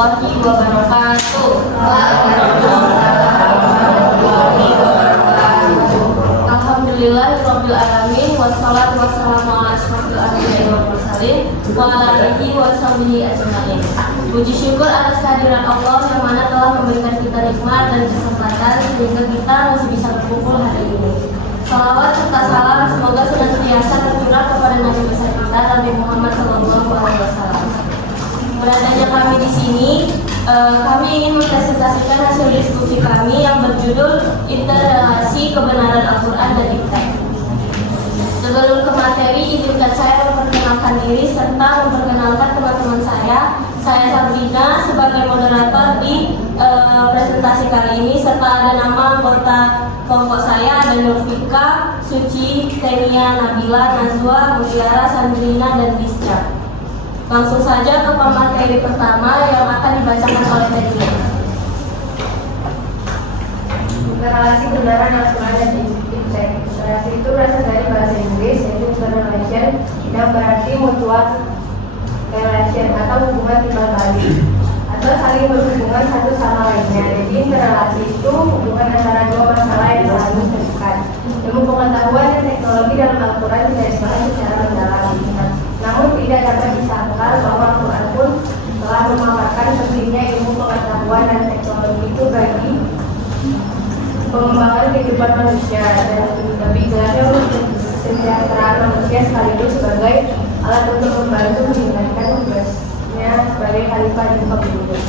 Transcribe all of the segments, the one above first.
warahmatullahi wabarakatuh. Alhamdulillahirabbil alamin wassalatu wassalamu ala asyrofil anbiya'i wal mursalin wa ala alihi wa sahbihi ajmain. Puji syukur atas kehadiran Allah yang mana telah memberikan kita nikmat dan kesempatan sehingga kita masih bisa berkumpul hari ini. Salawat serta salam semoga senantiasa tercurah kepada Nabi besar kita Nabi Muhammad SAW. Beradanya kami di sini, kami ingin mempresentasikan hasil diskusi kami yang berjudul Interrelasi Kebenaran Al-Quran dan Diktat. Sebelum ke materi, izinkan saya memperkenalkan diri serta memperkenalkan teman-teman saya. Saya Sabrina sebagai moderator di presentasi kali ini, serta ada nama anggota kelompok saya, ada Nurfika, Suci, Tenia, Nabila, Nazwa, Mutiara, Sandrina, dan Bisca. Langsung saja ke materi pertama yang akan dibacakan oleh Tenia. Interrelasi kebenaran Al-Quran dan Diktat. Interrelasi itu berasal dari bahasa Inggris, yaitu interrelation, yang berarti mutual relation atau hubungan timbal balik atau saling berhubungan satu sama lainnya. Jadi interrelasi itu hubungan antara dua masalah yang saling terdekat. Ilmu pengetahuan dan teknologi dalam Al-Quran tidak dibahas secara mendalam. Namun tidak dapat disangkal bahwa Al-Quran pun telah memaparkan pentingnya ilmu pengetahuan dan teknologi itu bagi pengembangan kehidupan manusia dan lebih jelasnya kesejahteraan manusia sekaligus sebagai alat untuk membantu menjalankan tugasnya sebagai khalifah dan pemimpin.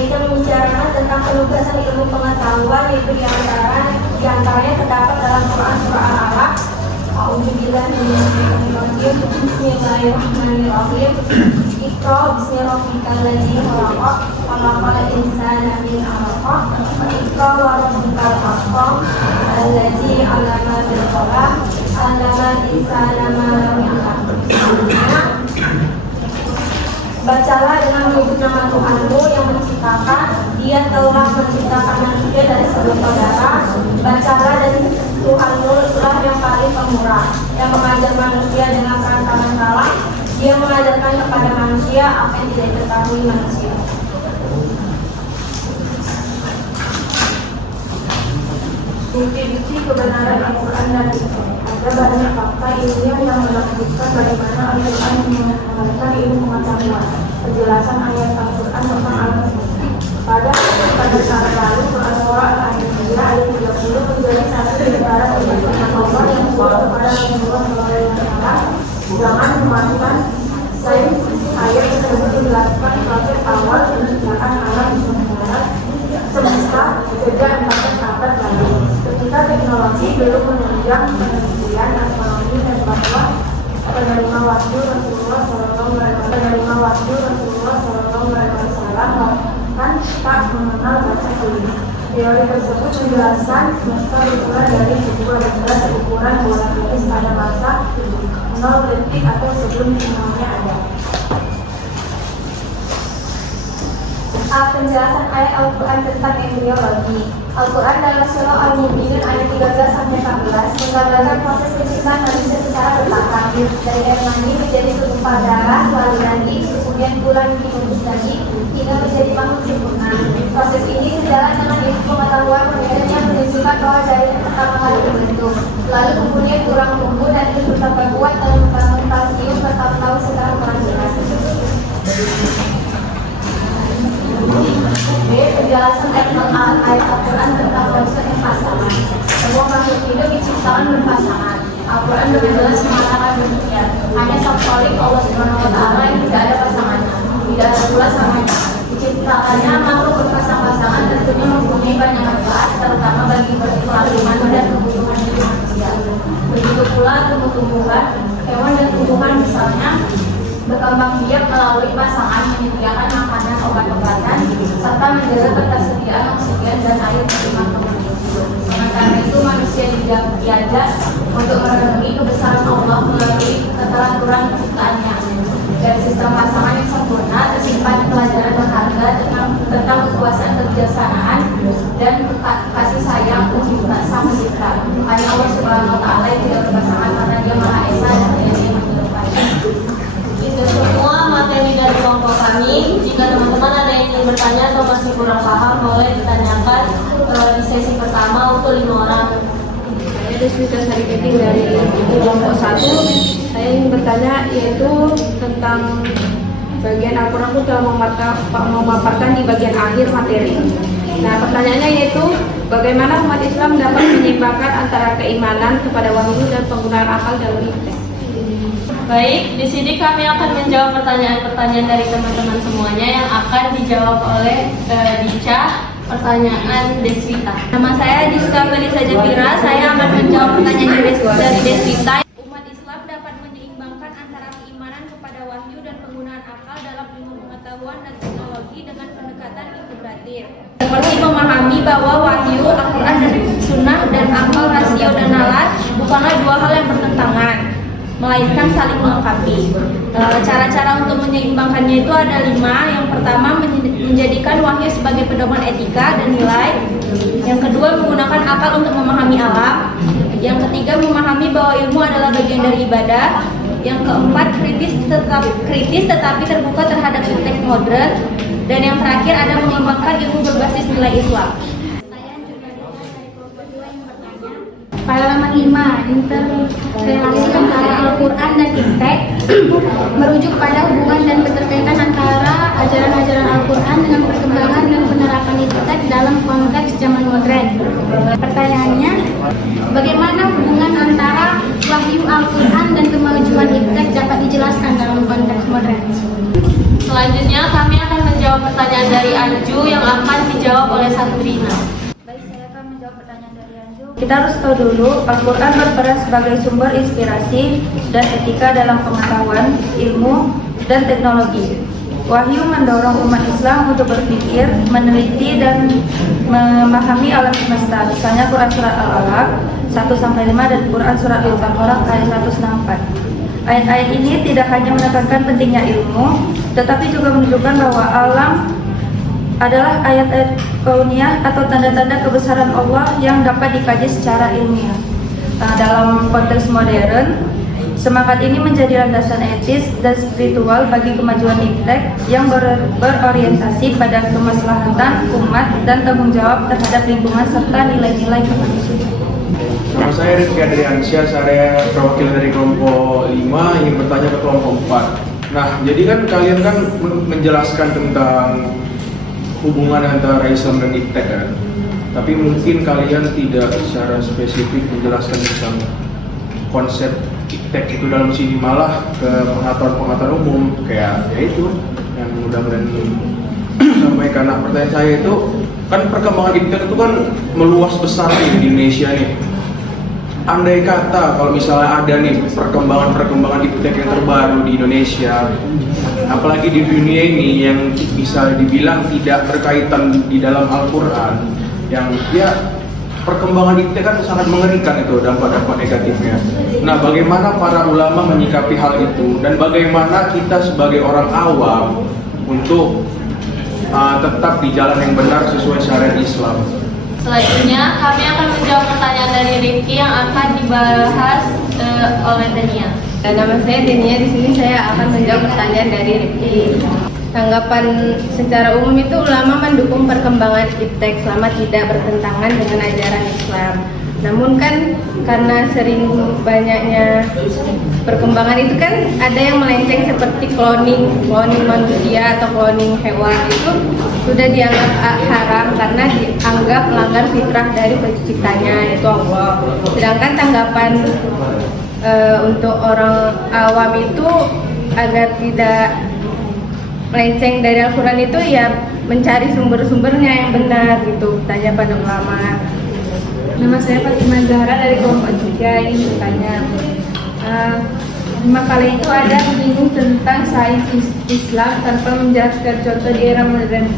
Kita membicarakan tentang penugasan ilmu pengetahuan, yaitu diantaranya terdapat dalam Quran surah Al-Alaq. Bismillahirrahmanirrahim. Iqra bismi rabbikal ladzi khalaq, khalaqal insana min 'alaq, iqra wa rabbukal akram, alladzi 'allama bil qalam, 'allamal insana ma lam ya'lam. Bacalah dengan menyebut nama Tuhanmu yang menciptakan. Dia telah menciptakan manusia dari sebelum saudara. Bacalah, dan Tuhanmu lah yang paling pemurah, yang mengajar manusia dengan perantaraan kalam. Dia mengajarkan kepada manusia apa yang tidak diketahui manusia. Bukti-bukti kebenaran Al-Quran dan Diktat. Ada banyak fakta ilmiah yang menunjukkan bagaimana Al-Quran menggunakan ilmu pengetahuan. Penjelasan ayat Al-Quran tentang al-Quran. Pada saat lalu, Al-Surah Al-Anbiya ayat 30 menjadi satu di antara perintah Allah yang membawa kepada Rasulullah SAW. Jangan memaafkan sains. Ayat tersebut menjelaskan proses awal penciptaan alam semesta sejak 14 abad lalu. Ketika teknologi belum menunjang penelitian astronomi dan bahwa penerima wahyu Rasulullah SAW kan tak mengenal baca tulis. Teori tersebut menjelaskan semesta bermula dari sebuah benda ukuran bola tipis pada masa 0 detik atau sebelum semuanya ada. Penjelasan ayat Al-Quran tentang embriologi. Al-Quran dalam surah Al-Mu'minun ayat 13-14 menggambarkan proses penciptaan manusia secara bertahap, dari air mani menjadi segumpal darah, lalu nanti kemudian tulang dibungkus daging hingga menjadi makhluk sempurna. Proses ini sejalan dengan ilmu pengetahuan modern yang menunjukkan bahwa jaringan pertama kali dibentuk, lalu kemudian tulang tumbuh dan itu terperkuat dalam membangun kalsium bertahun-tahun setelah kelahiran. Penjelasan ayat Al-Quran tentang konsep pasangan. Semua makhluk hidup diciptakan berpasangan. Al-Quran dengan jelas mengatakan demikian. Hanya sang Khalik Allah Subhanahu Wa Taala yang tidak ada pasangannya, tidak ada pula samanya. Diciptakannya makhluk berpasang-pasangan tentunya mempunyai banyak manfaat, terutama bagi kehidupan dan kebutuhan hidup manusia. Begitu pula tumbuh-tumbuhan, hewan dan tumbuhan misalnya berkembang biak melalui pasangan, menyediakan makanan, obat-obatan, serta menjaga ketersediaan oksigen dan air bagi makhluk hidup. Sementara itu manusia diajak untuk merenungi kebesaran Allah melalui keteraturan ciptaannya. Dari sistem pasangan yang sempurna tersimpan pelajaran berharga tentang kekuasaan kebijaksanaan dan kasih sayang pencipta sang pencipta. Hanya Allah Subhanahu Wa Taala yang tidak berpasangan karena Dia Maha Esa dan Dia menyerupai. Rizka Sariketing dari kelompok 1. Saya ingin bertanya yaitu tentang bagian Al-Quran itu telah memaparkan di bagian akhir materi. Nah, pertanyaannya yaitu bagaimana umat Islam dapat menyeimbangkan antara keimanan kepada wahyu dan penggunaan akal dalam hidup. Baik, di sini kami akan menjawab pertanyaan-pertanyaan dari teman-teman semuanya yang akan dijawab oleh Dica. Pertanyaan Deswita. Nama saya Diska Melisa Jabira. Saya akan menjawab pertanyaan dari Deswita. Umat Islam dapat menyeimbangkan antara keimanan kepada wahyu dan penggunaan akal dalam ilmu pengetahuan dan teknologi dengan pendekatan integratif. Seperti memahami bahwa wahyu, Al-Quran dan Sunnah dan akal, rasio dan nalar bukanlah dua hal yang bertentangan, melainkan saling melengkapi. Cara-cara untuk menyeimbangkannya itu ada 5. Yang pertama, menjadikan wahyu sebagai pedoman etika dan nilai. Yang kedua, menggunakan akal untuk memahami alam. Yang ketiga, memahami bahwa ilmu adalah bagian dari ibadah. Yang keempat, kritis tetapi terbuka terhadap teks modern. Dan yang terakhir, ada mengembangkan ilmu berbasis nilai Islam. Pada halaman 5, interrelasi antara Al-Quran dan Iptek merujuk pada hubungan dan keterkaitan antara ajaran-ajaran Al-Quran dengan perkembangan dan penerapan Iptek dalam konteks zaman modern. Pertanyaannya, bagaimana hubungan antara wahyu Al-Quran dan kemajuan Iptek dapat dijelaskan dalam konteks modern? Selanjutnya kami akan menjawab pertanyaan dari Anju yang akan dijawab oleh Sabrina. Kita harus tahu dulu, Al-Quran berperan sebagai sumber inspirasi dan etika dalam pengetahuan, ilmu, dan teknologi. Wahyu mendorong umat Islam untuk berpikir, meneliti, dan memahami alam semesta. Misalnya Quran Surat Al-Alaq 1-5 dan Quran Surat Al-Baqarah ayat 164. Ayat-ayat ini tidak hanya menekankan pentingnya ilmu, tetapi juga menunjukkan bahwa alam adalah ayat-ayat kauniyah atau tanda-tanda kebesaran Allah yang dapat dikaji secara ilmiah. Dalam konteks modern, semangat ini menjadi landasan etis dan spiritual bagi kemajuan Iptek yang berorientasi pada kemaslahatan umat dan tanggung jawab terhadap lingkungan serta nilai-nilai kemanusiaan. Nama saya Rizky Adriansyah, saya perwakilan dari kelompok 5 ingin bertanya ke kelompok 4. Nah, jadi kan kalian kan menjelaskan tentang hubungan antara Islam dan Iptek kan, tapi mungkin kalian tidak secara spesifik menjelaskan tentang konsep Iptek itu dalam sini, malah ke pengetahuan umum kayak yaitu yang mudah-mudahan sampaikan. Nah, pertanyaan saya itu kan perkembangan Iptek itu kan meluas besar nih di Indonesia nih. Andai kata kalau misalnya ada nih perkembangan Iptek yang terbaru di Indonesia, apalagi di dunia ini yang bisa dibilang tidak berkaitan di dalam Al-Quran, yang ya perkembangan Iptek kan sangat mengerikan itu dampak-dampak negatifnya. Nah, bagaimana para ulama menyikapi hal itu dan bagaimana kita sebagai orang awam untuk tetap di jalan yang benar sesuai syariat Islam? Selanjutnya kami akan menjawab pertanyaan dari Rifki yang akan dibahas oleh Dania. Nama saya Dania, di sini saya akan menjawab pertanyaan dari Rifki. Tanggapan secara umum itu ulama mendukung perkembangan Iptek selama tidak bertentangan dengan ajaran Islam. Namun kan karena sering banyaknya perkembangan itu kan ada yang melenceng seperti cloning manusia atau cloning hewan, itu sudah dianggap haram karena dianggap melanggar fitrah dari penciptanya, yaitu Allah. Sedangkan tanggapan untuk orang awam itu agar tidak melenceng dari Al-Quran itu ya mencari sumber-sumbernya yang benar gitu, tanya pada ulama. Nama saya Fatimah Zahra dari kelompok 3 ini bertanya. Di makalah itu ada menyinggung tentang sains Islam tanpa menjelaskan contoh di era modern.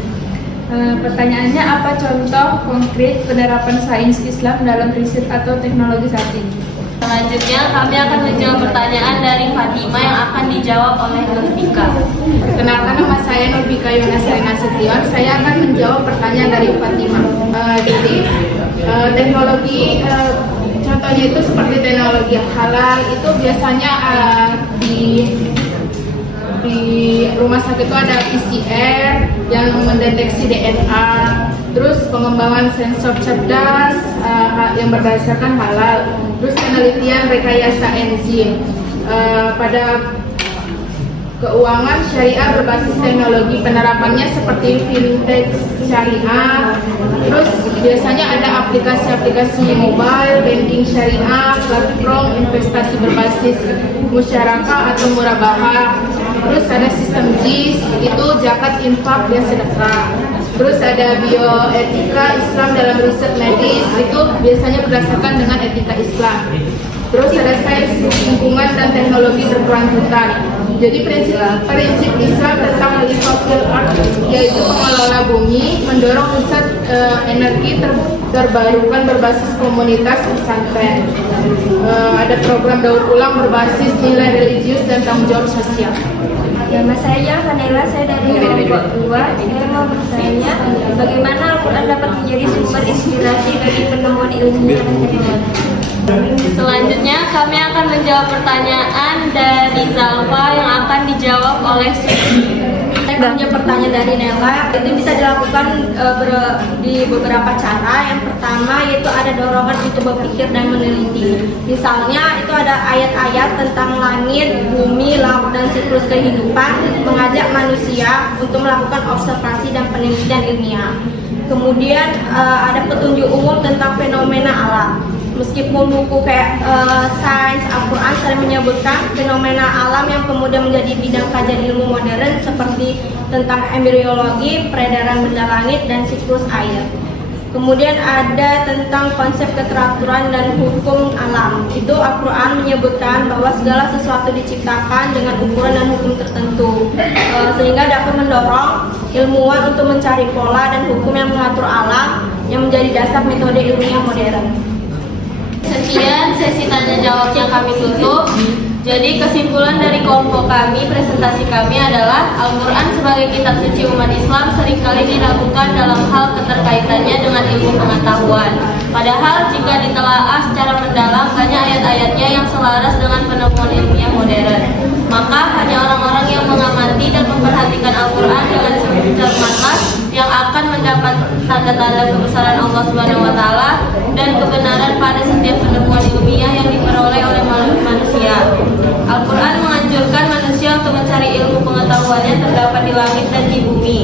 Pertanyaannya, apa contoh konkret penerapan sains Islam dalam riset atau teknologi saat ini? Selanjutnya kami akan menjawab pertanyaan dari Fatima yang akan dijawab oleh Nurfika. Kenalkan, nama saya Nurfika Yunasri Nasution. Saya akan menjawab pertanyaan dari Fatima. Jadi teknologi contohnya itu seperti teknologi halal itu biasanya seperti rumah sakit itu ada PCR yang mendeteksi DNA, terus pengembangan sensor cerdas yang berdasarkan halal, terus penelitian rekayasa enzim. Pada keuangan syariah berbasis teknologi, penerapannya seperti fintech syariah, terus biasanya ada aplikasi-aplikasi mobile, banking syariah, platform investasi berbasis musyarakah atau murabahah, terus ada sistem JIS, itu zakat, infak, dan sedekah. Terus ada bioetika Islam dalam riset medis, itu biasanya berdasarkan dengan etika Islam. Terus ada sains lingkungan dan teknologi berkelanjutan. Jadi prinsip Islam tentang Liverpool Art, yaitu pengelola bumi, mendorong riset energi terbarukan berbasis komunitas pesantren. Ada program daur ulang berbasis nilai religius dan tanggung jawab sosial. Nama saya Vanela, saya dari kelompok 2. Saya mau bertanya bagaimana Al-Quran dapat menjadi sumber inspirasi bagi penemuan ilmiah dan teknologi. Selanjutnya kami akan menjawab pertanyaan dari Zalfa yang akan dijawab oleh Siti. Saya punya pertanyaan dari Nela, itu bisa dilakukan di beberapa cara. Yang pertama yaitu ada dorongan untuk berpikir dan meneliti. Misalnya itu ada ayat-ayat tentang langit, bumi, laut, dan siklus kehidupan, mengajak manusia untuk melakukan observasi dan penelitian ilmiah. Kemudian ada petunjuk umum tentang fenomena alam. Meskipun buku kayak sains Al-Quran sering menyebutkan fenomena alam yang kemudian menjadi bidang kajian ilmu modern seperti tentang embriologi, peredaran benda langit, dan siklus air. Kemudian ada tentang konsep keteraturan dan hukum alam. Itu Al-Quran menyebutkan bahwa segala sesuatu diciptakan dengan ukuran dan hukum tertentu, sehingga dapat mendorong ilmuwan untuk mencari pola dan hukum yang mengatur alam yang menjadi dasar metode ilmiah modern. Sekian sesi tanya jawab yang kami tutup. Jadi kesimpulan dari kelompok kami, presentasi kami adalah Al-Quran sebagai kitab suci umat Islam seringkali diragukan dalam hal keterkaitannya dengan ilmu pengetahuan. Padahal jika ditelaah secara mendalam banyak ayat-ayatnya yang selaras dengan penemuan ilmiah modern. Maka hanya orang-orang yang mengamati dan memperhatikan Al-Quran dengan cermat yang akan mendapat tanda-tanda kebesaran Allah Subhanahu wa Ta'ala dan kebenaran pada setiap penemuan ilmiah yang diperoleh oleh manusia. Al-Quran menganjurkan manusia untuk mencari ilmu pengetahuannya terdapat di langit dan di bumi.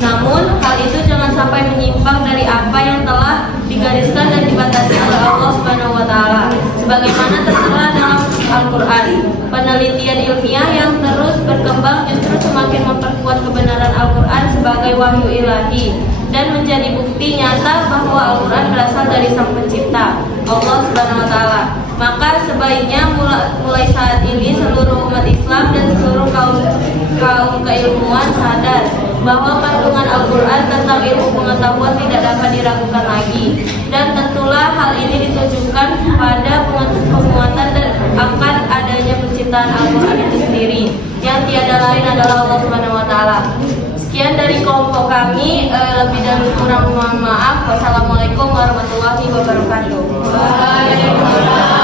Namun, hal itu jangan sampai menyimpang dari apa yang telah digariskan dan dibatasi oleh Allah Subhanahu wa Ta'ala. Sebagaimana tertera dalam Al-Quran, penelitian ilmiah yang terus berkembang justru semakin memperkuat kebenaran Al-Quran sebagai wahyu ilahi dan menjadi bukti nyata bahwa Al-Quran berasal dari Sang Pencipta, Allah Subhanahu wa Ta'ala. Maka sebaiknya mulai saat ini seluruh umat Islam dan seluruh kaum keilmuan sadar bahwa kandungan Al-Quran tentang ilmu pengetahuan tidak dapat diragukan lagi, dan tentulah hal ini ditujukan pada penguatan dan akan adanya penciptaan Al-Quran itu sendiri yang tiada lain adalah Allah Subhanahu wa Ta'ala. Sekian dari kelompok kami, lebih dan kurang mohon maaf. Wassalamualaikum warahmatullahi wabarakatuh. Waalaikumsalam.